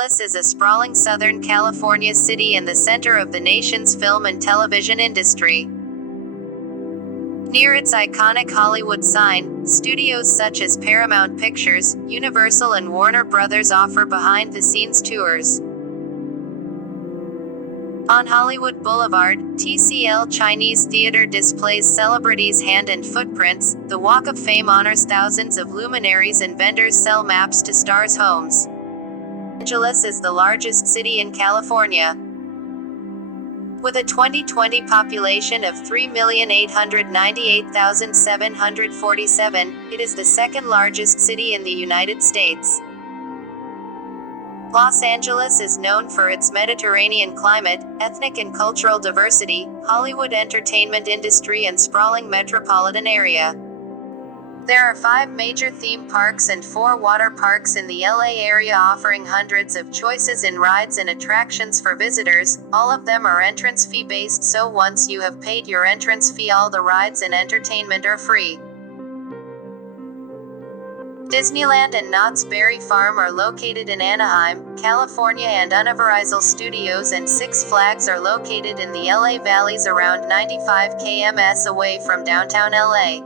Angeles is a sprawling Southern California city in the center of the nation's film and television industry. Near its iconic Hollywood sign, studios such as Paramount Pictures, Universal and Warner Brothers offer behind-the-scenes tours. On Hollywood Boulevard, TCL Chinese Theater displays celebrities' hand and footprints. The Walk of Fame honors thousands of luminaries and vendors sell maps to stars' homes. Los Angeles is the largest city in California. With a 2020 population of 3,898,747, it is the second largest city in the United States. Los Angeles is known for its Mediterranean climate, ethnic and cultural diversity, Hollywood entertainment industry and sprawling metropolitan area. There are 5 major theme parks and 4 water parks in the LA area offering hundreds of choices in rides and attractions for visitors. All of them are entrance fee based, so once you have paid your entrance fee, all the rides and entertainment are free. Disneyland and Knott's Berry Farm are located in Anaheim, California, and Universal Studios and Six Flags are located in the LA Valleys around 95 km away from downtown LA.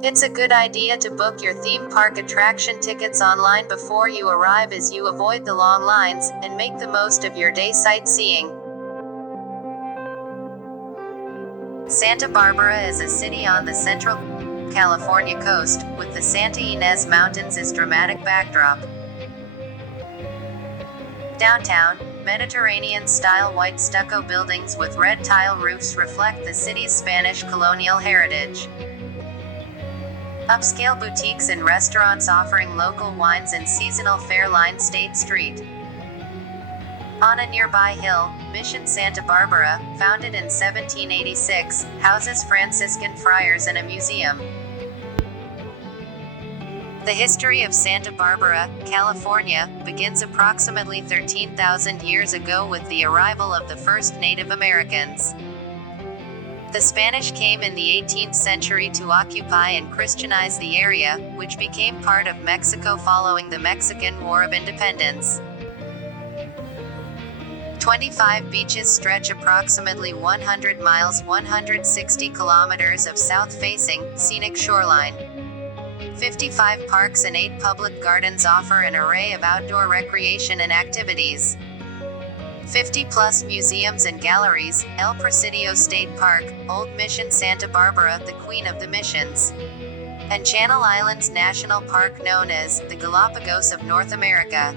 It's a good idea to book your theme park attraction tickets online before you arrive, as you avoid the long lines and make the most of your day sightseeing. Santa Barbara is a city on the central California coast, with the Santa Ynez Mountains as dramatic backdrop. Downtown, Mediterranean-style white stucco buildings with red tile roofs reflect the city's Spanish colonial heritage. Upscale boutiques and restaurants offering local wines and seasonal fare line State Street. On a nearby hill, Mission Santa Barbara, founded in 1786, houses Franciscan friars and a museum. The history of Santa Barbara, California, begins approximately 13,000 years ago with the arrival of the first Native Americans. The Spanish came in the 18th century to occupy and Christianize the area, which became part of Mexico following the Mexican War of Independence. 25 beaches stretch approximately 100 miles 160 kilometers of south-facing, scenic shoreline. 55 parks and 8 public gardens offer an array of outdoor recreation and activities. 50-plus museums and galleries, El Presidio State Park, Old Mission Santa Barbara, the Queen of the Missions, and Channel Islands National Park, known as the Galapagos of North America.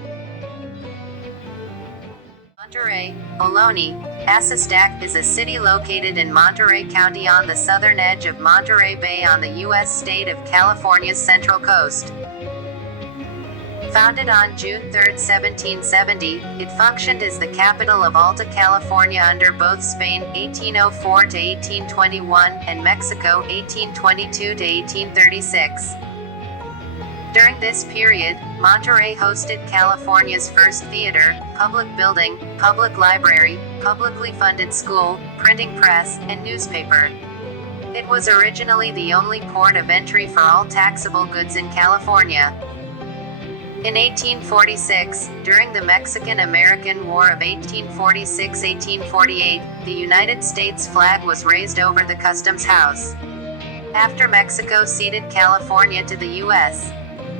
Monterey, Ohlone, Asistac is a city located in Monterey County on the southern edge of Monterey Bay on the U.S. state of California's central coast. Founded on June 3, 1770, it functioned as the capital of Alta California under both Spain 1804 to 1821 and Mexico 1822 to 1836. During this period, Monterey hosted California's first theater, public building, public library, publicly funded school, printing press, and newspaper. It was originally the only port of entry for all taxable goods in California. In 1846, during the Mexican-American War of 1846-1848, the United States flag was raised over the customs house. After Mexico ceded California to the U.S.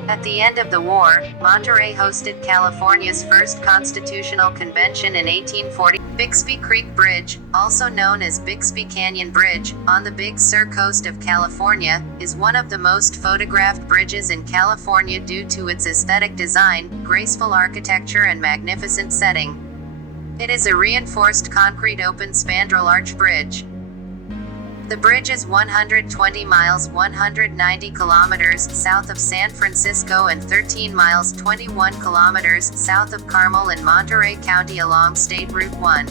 At the end of the war, Monterey hosted California's first constitutional convention in 1840. Bixby Creek Bridge, also known as Bixby Canyon Bridge, on the Big Sur coast of California, is one of the most photographed bridges in California due to its aesthetic design, graceful architecture and magnificent setting. It is a reinforced concrete open spandrel arch bridge. The bridge is 120 miles 190 kilometers south of San Francisco and 13 miles 21 kilometers south of Carmel in Monterey County along State Route 1.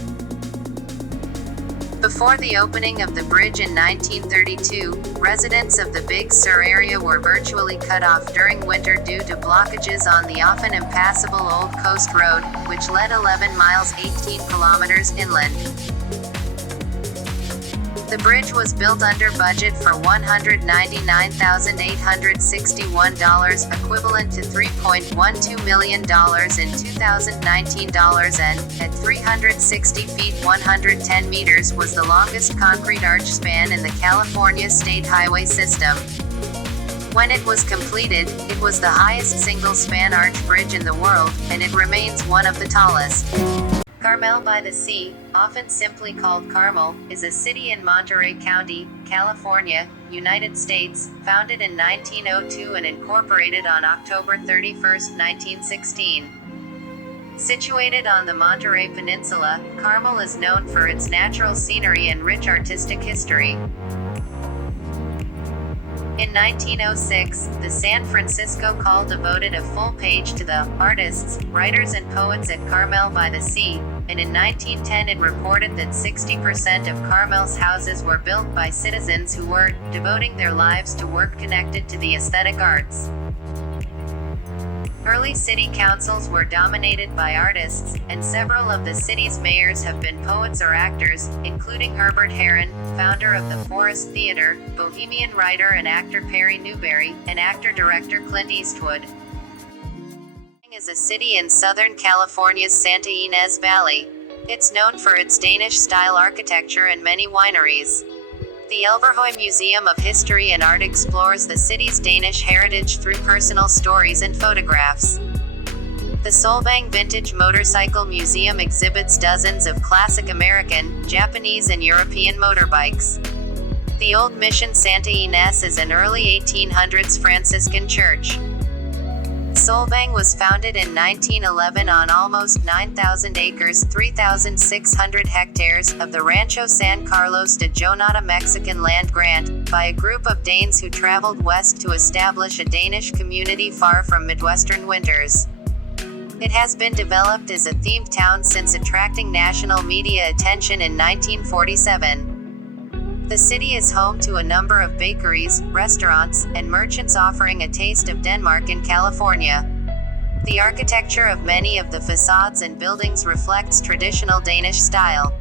Before the opening of the bridge in 1932, residents of the Big Sur area were virtually cut off during winter due to blockages on the often impassable Old Coast Road, which led 11 miles 18 kilometers inland. The bridge was built under budget for $199,861, equivalent to $3.12 million in 2019 dollars, and, at 360 feet 110 meters, was the longest concrete arch span in the California state highway system. When it was completed, it was the highest single-span arch bridge in the world, and it remains one of the tallest. Carmel by the Sea, often simply called Carmel, is a city in Monterey County, California, United States, founded in 1902 and incorporated on October 31, 1916. Situated on the Monterey Peninsula, Carmel is known for its natural scenery and rich artistic history. In 1906, the San Francisco Call devoted a full page to the artists, writers and poets at Carmel by the Sea, and in 1910 it reported that 60% of Carmel's houses were built by citizens who were devoting their lives to work connected to the aesthetic arts. Early city councils were dominated by artists, and several of the city's mayors have been poets or actors, including Herbert Herron, founder of the Forest Theater, Bohemian writer and actor Perry Newberry, and actor-director Clint Eastwood. Is a city in Southern California's Santa Ynez Valley. It's known for its Danish-style architecture and many wineries. The Elverhøy Museum of History and Art explores the city's Danish heritage through personal stories and photographs. The Solvang Vintage Motorcycle Museum exhibits dozens of classic American, Japanese and European motorbikes. The Old Mission Santa Ynez is an early 1800s Franciscan church. Solvang was founded in 1911 on almost 9,000 acres, 3,600 hectares, of the Rancho San Carlos de Jonata Mexican land grant, by a group of Danes who traveled west to establish a Danish community far from Midwestern winters. It has been developed as a themed town since attracting national media attention in 1947. The city is home to a number of bakeries, restaurants, and merchants offering a taste of Denmark in California. The architecture of many of the facades and buildings reflects traditional Danish style.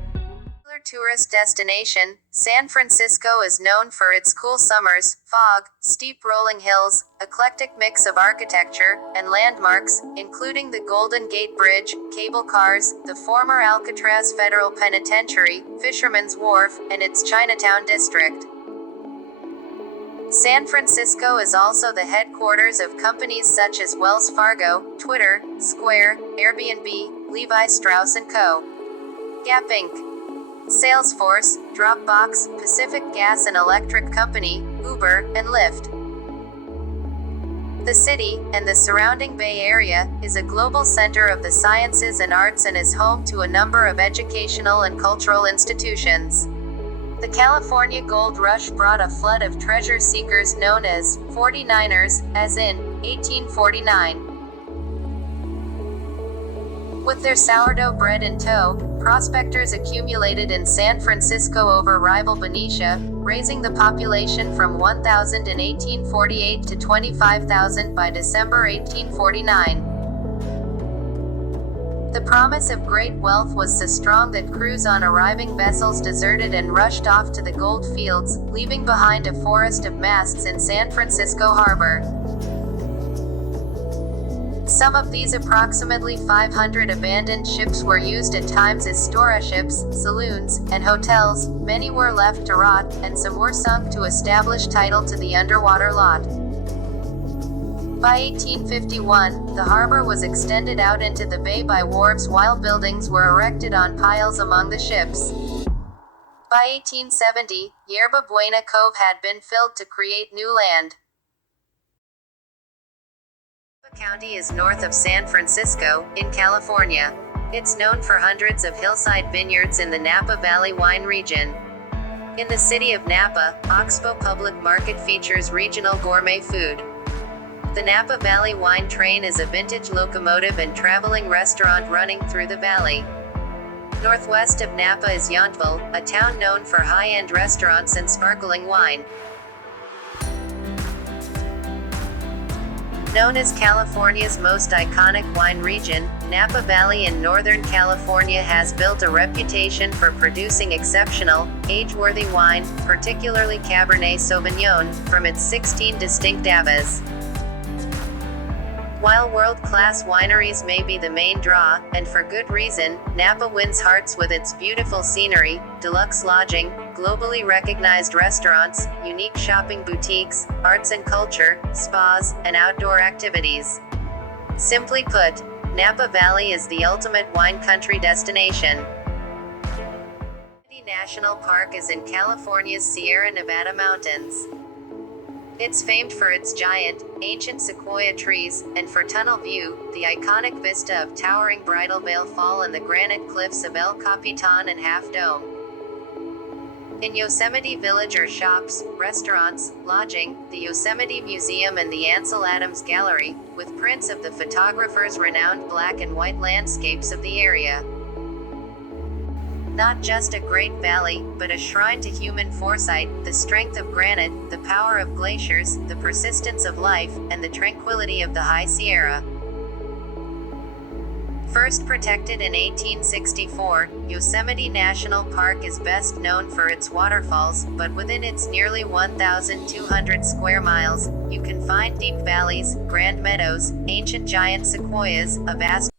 Tourist destination, San Francisco is known for its cool summers, fog, steep rolling hills, eclectic mix of architecture, and landmarks, including the Golden Gate Bridge, cable cars, the former Alcatraz Federal Penitentiary, Fisherman's Wharf, and its Chinatown district. San Francisco is also the headquarters of companies such as Wells Fargo, Twitter, Square, Airbnb, Levi Strauss & Co., Gap Inc., Salesforce, Dropbox, Pacific Gas and Electric Company, Uber, and Lyft. The city, and the surrounding Bay Area, is a global center of the sciences and arts and is home to a number of educational and cultural institutions. The California Gold Rush brought a flood of treasure seekers known as 49ers, as in 1849. With their sourdough bread in tow, prospectors accumulated in San Francisco over rival Benicia, raising the population from 1,000 in 1848 to 25,000 by December 1849. The promise of great wealth was so strong that crews on arriving vessels deserted and rushed off to the gold fields, leaving behind a forest of masts in San Francisco Harbor. Some of these approximately 500 abandoned ships were used at times as storeships, saloons, and hotels, many were left to rot, and some were sunk to establish title to the underwater lot. By 1851, the harbor was extended out into the bay by wharves while buildings were erected on piles among the ships. By 1870, Yerba Buena Cove had been filled to create new land. Napa County is north of San Francisco, in California. It's known for hundreds of hillside vineyards in the Napa Valley wine region. In the city of Napa, Oxbow Public Market features regional gourmet food. The Napa Valley Wine Train is a vintage locomotive and traveling restaurant running through the valley. Northwest of Napa is Yountville, a town known for high-end restaurants and sparkling wine. Known as California's most iconic wine region, Napa Valley in Northern California has built a reputation for producing exceptional, age-worthy wine, particularly Cabernet Sauvignon, from its 16 distinct avas. While world-class wineries may be the main draw, and for good reason, Napa wins hearts with its beautiful scenery, deluxe lodging, globally recognized restaurants, unique shopping boutiques, arts and culture, spas, and outdoor activities. Simply put, Napa Valley is the ultimate wine country destination. Yosemite National Park is in California's Sierra Nevada mountains. It's famed for its giant, ancient sequoia trees, and for tunnel view, the iconic vista of towering Bridal Veil Fall and the granite cliffs of El Capitan and Half Dome. In Yosemite Village are shops, restaurants, lodging, the Yosemite Museum and the Ansel Adams Gallery, with prints of the photographer's renowned black and white landscapes of the area. Not just a great valley, but a shrine to human foresight, the strength of granite, the power of glaciers, the persistence of life, and the tranquility of the High Sierra. First protected in 1864, Yosemite National Park is best known for its waterfalls, but within its nearly 1,200 square miles, you can find deep valleys, grand meadows, ancient giant sequoias, a vast